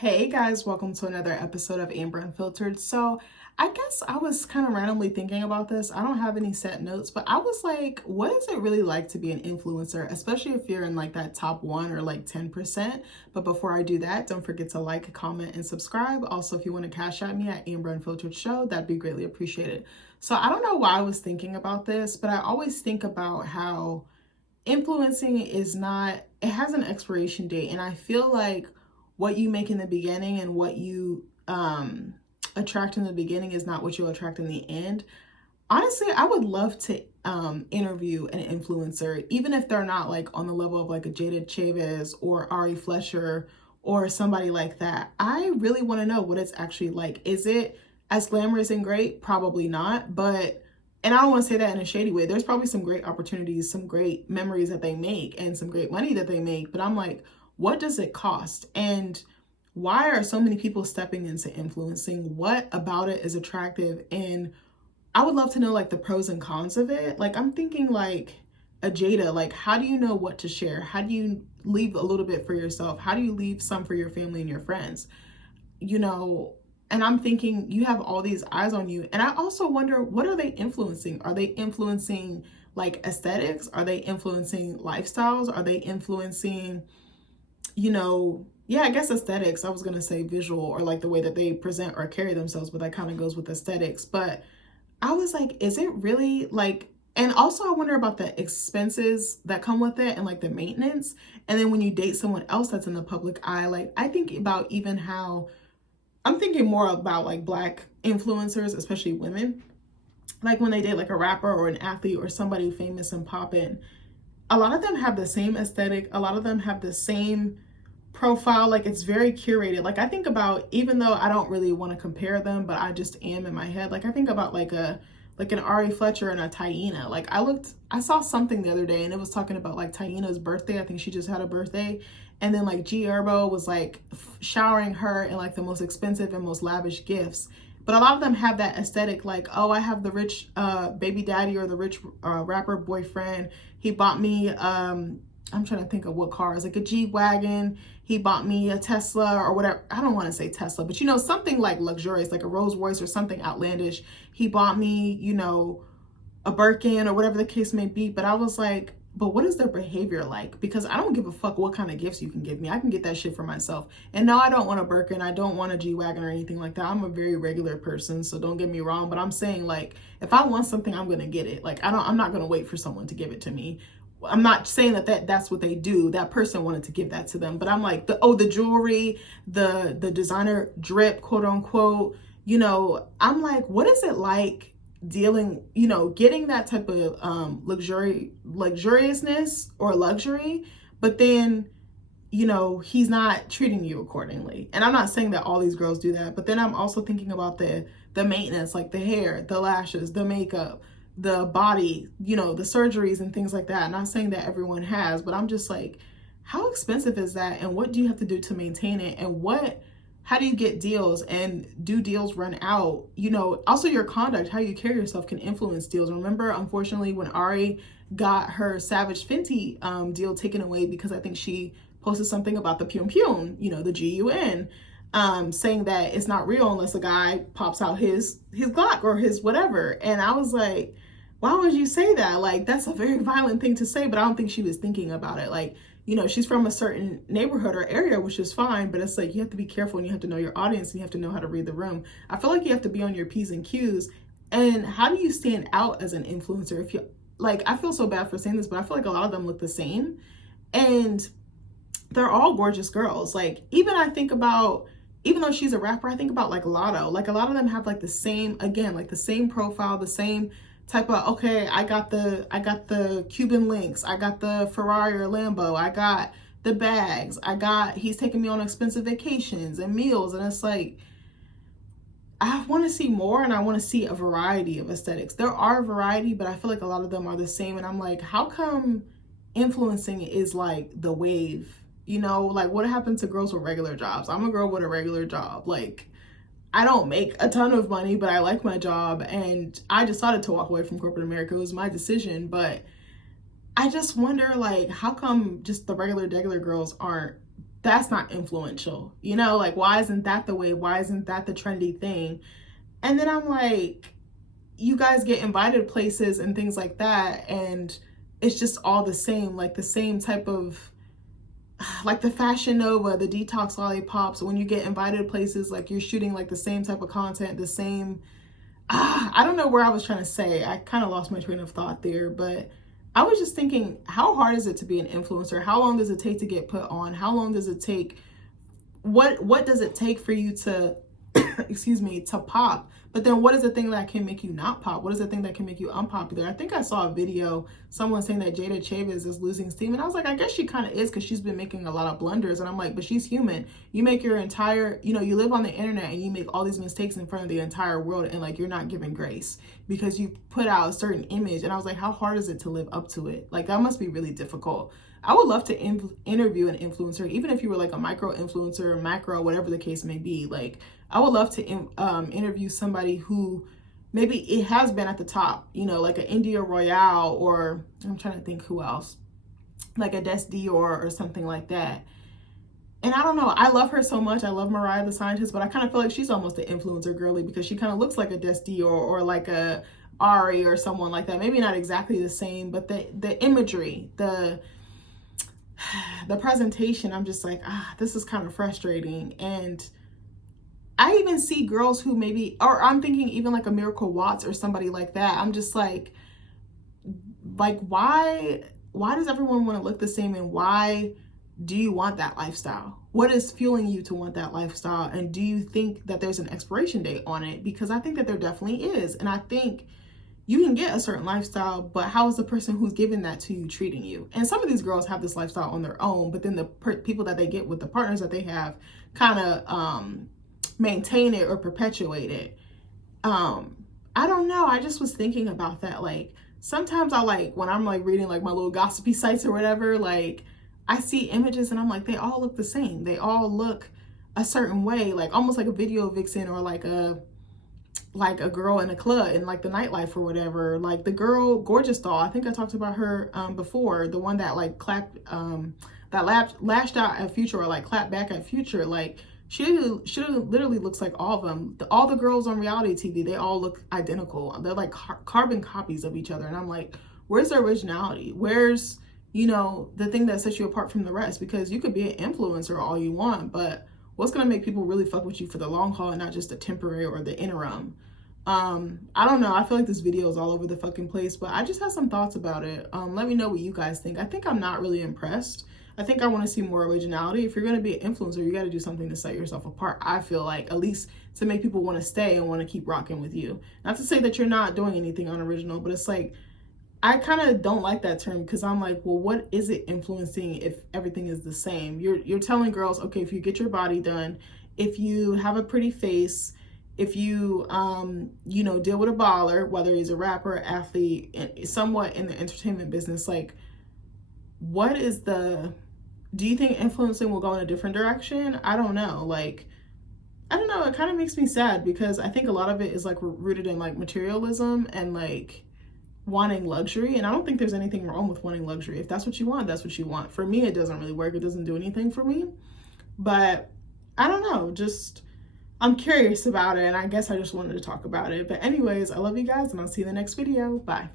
Hey guys, welcome to another episode of Amber Unfiltered. So, I guess I was kind of randomly thinking about this. I don't have any set notes, but I was like, what is it really like to be an influencer, especially if you're in like that top 1 or like 10%? But before I do that, don't forget to like, comment, and subscribe. Also, if you want to cash at me at AmberUnfilteredShow, that'd be greatly appreciated. So, I don't know why I was thinking about this, but I always think about how influencing is not, it has an expiration date, and I feel like what you make in the beginning and what you attract in the beginning is not what you'll attract in the end. Honestly, I would love to interview an influencer, even if they're not like on the level of like a Jada Chavez or Ari Fletcher or somebody like that. I really want to know what it's actually like. Is it as glamorous and great? Probably not, but and I don't want to say that in a shady way. There's probably some great opportunities, some great memories that they make, and some great money that they make. But I'm like, what does it cost? And why are so many people stepping into influencing? What about it is attractive? And I would love to know like the pros and cons of it. Like I'm thinking like a Jada, like how do you know what to share? How do you leave a little bit for yourself? How do you leave some for your family and your friends? You know, and I'm thinking you have all these eyes on you. And I also wonder, what are they influencing? Are they influencing like aesthetics? Are they influencing lifestyles? Are they influencing, yeah, I guess aesthetics. I was going to say visual or like the way that they present or carry themselves, but that kind of goes with aesthetics. But I was like, is it really like, and also I wonder about the expenses that come with it and like the maintenance. And then when you date someone else that's in the public eye, like I think about even how I'm thinking more about like Black influencers, especially women, like when they date like a rapper or an athlete or somebody famous and poppin', a lot of them have the same aesthetic. A lot of them have the same profile. Like it's very curated. Like I think about, even though I don't really want to compare them, but I just am in my head. Like I think about like an Ari Fletcher and a Taina. Like I saw something the other day and it was talking about like Taina's birthday. I think she just had a birthday. And then like G Herbo was like showering her in like the most expensive and most lavish gifts. But a lot of them have that aesthetic, like, oh, I have the rich baby daddy or the rich rapper boyfriend. He bought me, I'm trying to think of what car. It's like a G-Wagon. He bought me a Tesla or whatever. I don't want to say Tesla, but something like luxurious, like a Rolls Royce or something outlandish. He bought me, a Birkin or whatever the case may be. But I was like, but what is their behavior like? Because I don't give a fuck what kind of gifts you can give me. I can get that shit for myself. And no, I don't want a Birkin. I don't want a G-Wagon or anything like that. I'm a very regular person, so don't get me wrong. But I'm saying, like, if I want something, I'm gonna get it. Like, I'm not gonna wait for someone to give it to me. I'm not saying that's what they do. That person wanted to give that to them. But I'm like, the jewelry, the designer drip, quote unquote, I'm like, what is it like dealing, getting that type of luxuriousness or luxury, but then, he's not treating you accordingly. And I'm not saying that all these girls do that, but then I'm also thinking about the maintenance, like the hair, the lashes, the makeup, the body, the surgeries and things like that. I'm not saying that everyone has, but I'm just like, how expensive is that? And what do you have to do to maintain it? And how do you get deals, and do deals run out? Also your conduct, how you carry yourself can influence deals. Remember, unfortunately, when Ari got her Savage Fenty deal taken away because I think she posted something about the Pum Pum, the GUN, saying that it's not real unless a guy pops out his Glock or his whatever. And I was like, why would you say that? Like, that's a very violent thing to say, but I don't think she was thinking about it. Like, she's from a certain neighborhood or area, which is fine, but it's like, you have to be careful and you have to know your audience and you have to know how to read the room. I feel like you have to be on your P's and Q's. And how do you stand out as an influencer? If you, like, I feel so bad for saying this, but I feel like a lot of them look the same and they're all gorgeous girls. Like, even though she's a rapper, I think about like Lotto. Like a lot of them have like the same, again, like the same profile, the same type of, okay, I got the Cuban links, I got the Ferrari or Lambo, I got the bags, he's taking me on expensive vacations and meals. And it's like, I want to see more, and I want to see a variety of aesthetics. There are a variety, but I feel like a lot of them are the same. And I'm like, how come influencing is like the wave? Like what happened to girls with regular jobs? I'm a girl with a regular job. Like, I don't make a ton of money, but I like my job, and I decided to walk away from corporate America. It was my decision, but I just wonder, like, how come just the regular girls aren't that's not influential. You know, like, why isn't that the way? Why isn't that the trendy thing? And then I'm like, you guys get invited places and things like that, and it's just all the same, like the same type of, like the Fashion Nova, the Detox Lollipops. When you get invited to places, like you're shooting like the same type of content, the same, I don't know where I was trying to say. I kind of lost my train of thought there, but I was just thinking, how hard is it to be an influencer? How long does it take to get put on? How long does it take? What does it take for you to excuse me, to pop? But then what is the thing that can make you not pop? What is the thing that can make you unpopular? I think I saw a video, someone saying that Jada Chavis is losing steam. And I was like, I guess she kind of is, because she's been making a lot of blunders. And I'm like, but she's human. You make your entire, you know, you live on the internet and you make all these mistakes in front of the entire world, and like, you're not given grace because you put out a certain image. And I was like, how hard is it to live up to it? Like, that must be really difficult. I would love to interview an influencer, even if you were like a micro influencer or macro, whatever the case may be. Like, I would love to interview somebody who maybe it has been at the top, you know, like an India Royale, or I'm trying to think who else, like a Des Dior or something like that. And I don't know, I love her so much. I love Mariah the Scientist, but I kind of feel like she's almost an influencer girly, because she kind of looks like a Des Dior or like a Ari or someone like that. Maybe not exactly the same, but the imagery, the presentation, I'm just like, this is kind of frustrating. And I even see girls who maybe, or I'm thinking even like a Miracle Watts or somebody like that. I'm just like why does everyone want to look the same, and why do you want that lifestyle? What is fueling you to want that lifestyle? And do you think that there's an expiration date on it? Because I think that there definitely is. And I think you can get a certain lifestyle, but how is the person who's giving that to you treating you? And some of these girls have this lifestyle on their own, but then the people that they get with the partners that they have kind of maintain it or perpetuate it. I don't know. I just was thinking about that. Like, sometimes I like, when I'm like reading like my little gossipy sites or whatever, like I see images and I'm like, they all look the same. They all look a certain way, like almost like a video vixen, or like a girl in a club in like the nightlife or whatever. Like the girl Gorgeous Doll, I think I talked about her before, the one that like clapped that lashed out at Future, or like clapped back at Future. Like she literally looks like all of them. All the girls on reality TV, they all look identical. They're like carbon copies of each other. And I'm like, where's the originality? Where's, you know, the thing that sets you apart from the rest? Because you could be an influencer all you want, but what's going to make people really fuck with you for the long haul and not just the temporary or the interim? I don't know. I feel like this video is all over the fucking place, but I just had some thoughts about it. Let me know what you guys think. I think I'm not really impressed. I think I want to see more originality. If you're going to be an influencer, you got to do something to set yourself apart. I feel like, at least to make people want to stay and want to keep rocking with you. Not to say that you're not doing anything unoriginal, but it's like, I kind of don't like that term, because I'm like, well, what is it influencing if everything is the same? You're telling girls, okay, if you get your body done, if you have a pretty face, if you, you know, deal with a baller, whether he's a rapper, athlete, somewhat in the entertainment business, like, what is do you think influencing will go in a different direction? I don't know. Like, I don't know. It kind of makes me sad, because I think a lot of it is like rooted in like materialism and like wanting luxury. And I don't think there's anything wrong with wanting luxury. If that's what you want, that's what you want. For me, it doesn't really work. It doesn't do anything for me. But I don't know. Just, I'm curious about it. And I guess I just wanted to talk about it. But anyways, I love you guys, and I'll see you in the next video. Bye.